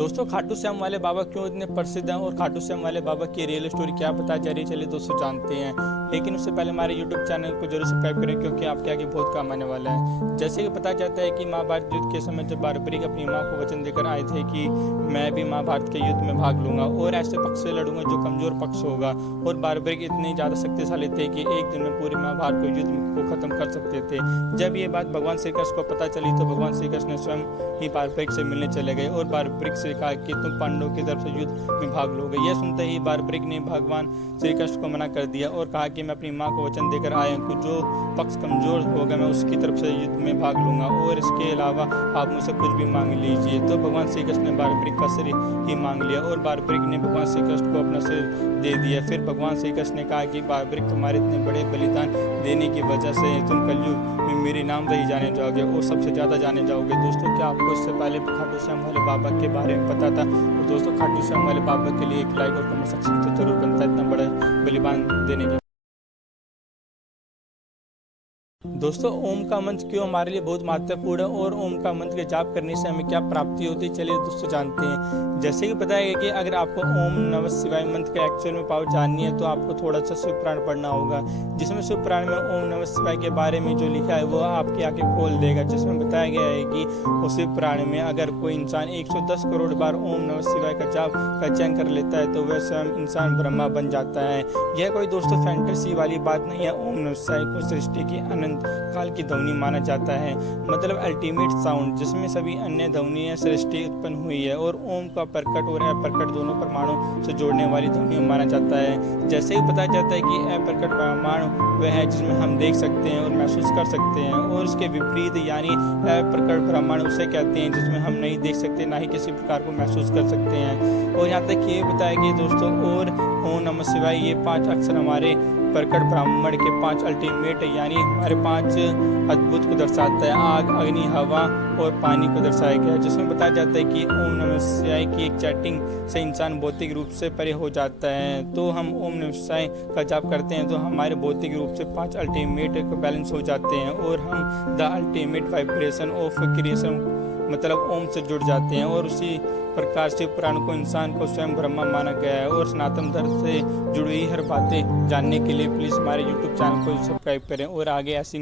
दोस्तों खाटू श्याम वाले बाबा क्यों इतने प्रसिद्ध हैं और खाटू श्याम वाले बाबा की रियल स्टोरी क्या बताई जा रही है, चलिए दोस्तों जानते हैं। लेकिन उससे पहले हमारे YouTube चैनल को जरूर सब्सक्राइब करें क्योंकि आपके आगे बहुत काम आने वाला है। जैसे कि पता जाता है कि महाभारत युद्ध के समय जब बारबरिक अपनी माँ को वचन देकर आए थे कि मैं भी महाभारत के युद्ध में भाग लूंगा और ऐसे पक्ष से लड़ूंगा जो कमजोर पक्ष होगा। और बारबरिक इतने ज़्यादा शक्तिशाली थे कि एक दिन में पूरे महाभारत को युद्ध को खत्म कर सकते थे। जब ये बात भगवान श्री कृष्ण को पता चली तो भगवान श्री कृष्ण ने स्वयं ही बारबरिक से मिलने चले गए और बारबरिक से कहा कि तुम पांडवों की तरफ से युद्ध में भाग लोगे। यह सुनते ही बारबरिक ने भगवान श्री कृष्ण को मना कर दिया और कहा कि मैं अपनी माँ को वचन देकर आया हूँ कि जो पक्ष कमजोर होगा मैं उसकी तरफ से युद्ध में भाग लूंगा और इसके अलावा आप मुझसे कुछ भी मांग लीजिए। तो भगवान श्री कृष्ण ने बारबरिक का सिर ही मांग लिया और बारबरिक ने भगवान श्री कृष्ण को अपना सिर दे दिया। फिर भगवान श्री कृष्ण ने कहा कि बारबरिक तुम्हारे इतने बड़े बलिदान देने की वजह से तुम कलयुग में मेरे नाम से ही जाने जाओगे और सबसे ज़्यादा जाने जाओगे। दोस्तों क्या आपको इससे पहले खाटू श्याम वाले बाबा के बारे में पता था? तो दोस्तों खाटू श्याम वाले बाबा के लिए एक लाइक और कमेंट सेक्शन तो जरूर बनता है इतना बड़ा बलिदान देने के। दोस्तों ओम का मंत्र क्यों हमारे लिए बहुत महत्वपूर्ण है और ओम का मंत्र के जाप करने से हमें क्या प्राप्ति होती है, चलिए दोस्तों जानते हैं। जैसे कि पता है कि अगर आपको ओम नमः शिवाय मंत्र के एक्चुअल में पावर जाननी है तो आपको थोड़ा सा शिव पुराण पढ़ना होगा, जिसमें शिव पुराण में ओम नमः शिवाय के बारे में जो लिखा है वो आपकी आंखें खोल देगा। जिसमें बताया गया है कि उस शिव पुराण में अगर कोई इंसान 110 करोड़ बार ओम नमः शिवाय का जाप का चयन कर लेता है तो वह स्वयं इंसान ब्रह्मा बन जाता है। यह कोई दोस्तों फैंटेसी वाली बात नहीं है। ओम नमः शिवाय को सृष्टि की अनंत काल की ध्वनि माना जाता है, मतलब अल्टीमेट साउंड जिसमें सभी अन्य ध्वनियां सृष्टि उत्पन्न हुई है। और ओम का प्रकट और अप्रकट दोनों परमाणु से जोड़ने वाली ध्वनि माना जाता है। जैसे ही पता जाता है कि अप्रकट परमाणु वह है जिसमें हम देख सकते हैं और महसूस कर सकते हैं, और उसके विपरीत यानी अप्रकट परमाणु उसे कहते हैं जिसमें हम नहीं देख सकते ना ही किसी प्रकार को महसूस कर सकते हैं। और यहाँ तक ये बताया कि दोस्तों और ओम नमः शिवाय ये 5 अक्षर हमारे प्रकट ब्राह्मण के 5 अल्टीमेट यानी हमारे 5 अद्भुत को दर्शाता है। आग, अग्नि, हवा और पानी को दर्शाया गया है, जिसमें बताया जाता है कि ओम नमः शिवाय की एक चैटिंग से इंसान भौतिक रूप से परे हो जाता है। तो हम ओम नमः शिवाय का जाप करते हैं तो हमारे भौतिक रूप से 5 अल्टीमेट बैलेंस हो जाते हैं और हम the ultimate vibration of creation मतलब ओम से जुड़ जाते हैं। और उसी प्रकार से पुराण को इंसान को स्वयं ब्रह्मा माना गया है। और सनातन धर्म से जुड़ी हर बातें जानने के लिए प्लीज़ हमारे YouTube चैनल को सब्सक्राइब करें और आगे ऐसी